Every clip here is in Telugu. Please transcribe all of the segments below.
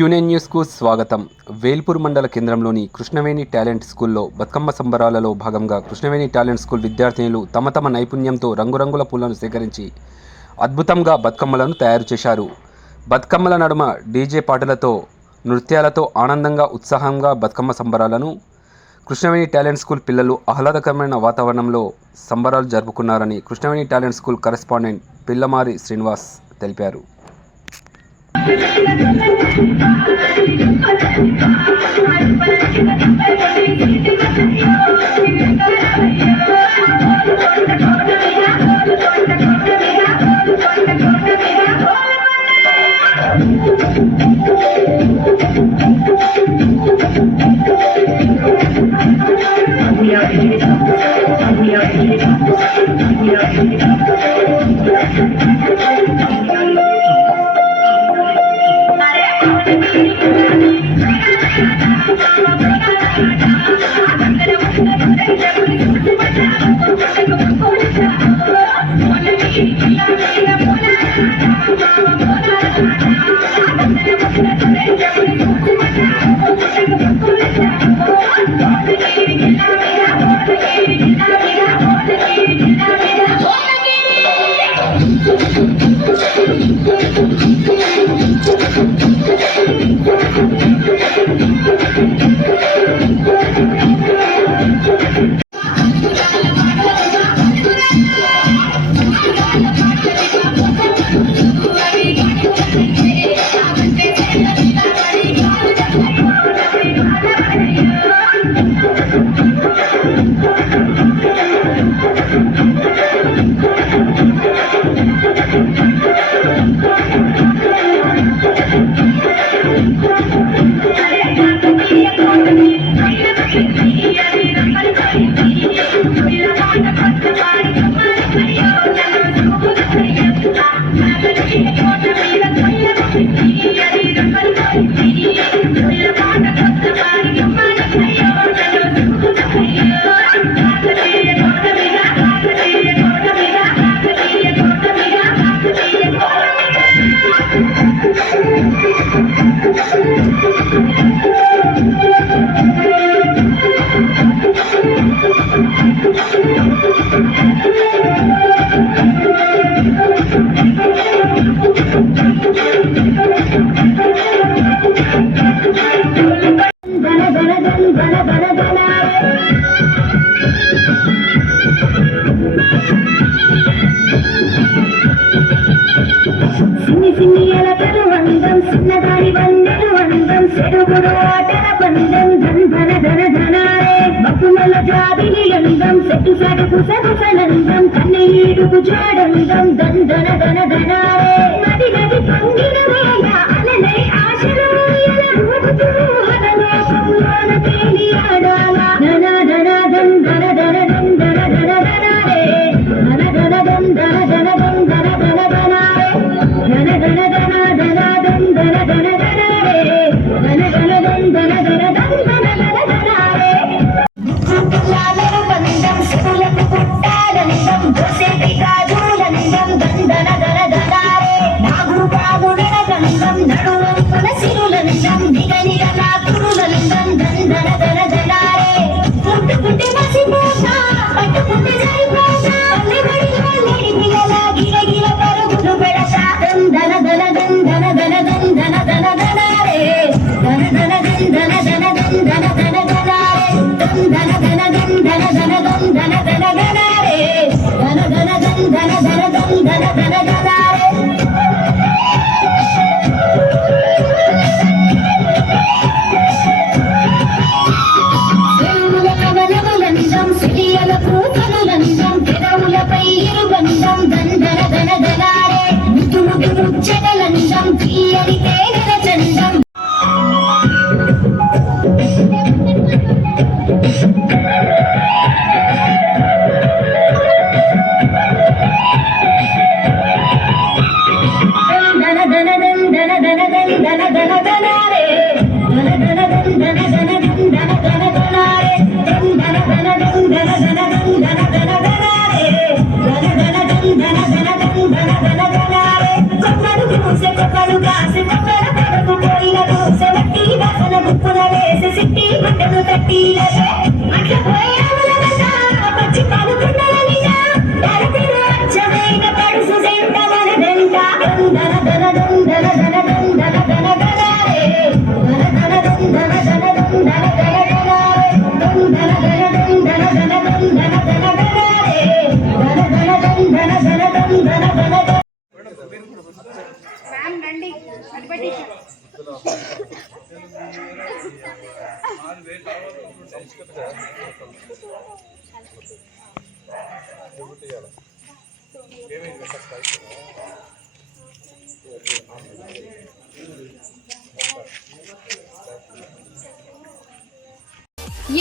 క్యూనెన్ న్యూస్కు స్వాగతం. వేల్పూర్ మండల కేంద్రంలోని కృష్ణవేణి టాలెంట్ స్కూల్లో బతుకమ్మ సంబరాలలో భాగంగా కృష్ణవేణి టాలెంట్ స్కూల్ విద్యార్థినులు తమ నైపుణ్యంతో రంగురంగుల పూలను సేకరించి అద్భుతంగా బతుకమ్మలను తయారు చేశారు. బతుకమ్మల నడుమ డీజే పాటలతో, నృత్యాలతో ఆనందంగా, ఉత్సాహంగా బతుకమ్మ సంబరాలను కృష్ణవేణి టాలెంట్ స్కూల్ పిల్లలు ఆహ్లాదకరమైన వాతావరణంలో సంబరాలు జరుపుకున్నారని Krishnaveni talent school correspondent Pillamari Srinivas తెలిపారు.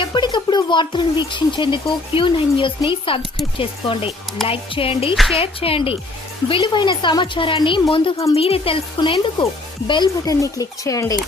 ఎప్పటికప్పుడు వార్తలను వీక్షించేందుకు Q9 న్యూస్ ని సబ్స్క్రైబ్ చేసుకోండి, లైక్ చేయండి, షేర్ చేయండి. విలువైన సమాచారాన్ని ముందుగా మీరే తెలుసుకునేందుకు బెల్ బటన్ ని క్లిక్ చేయండి.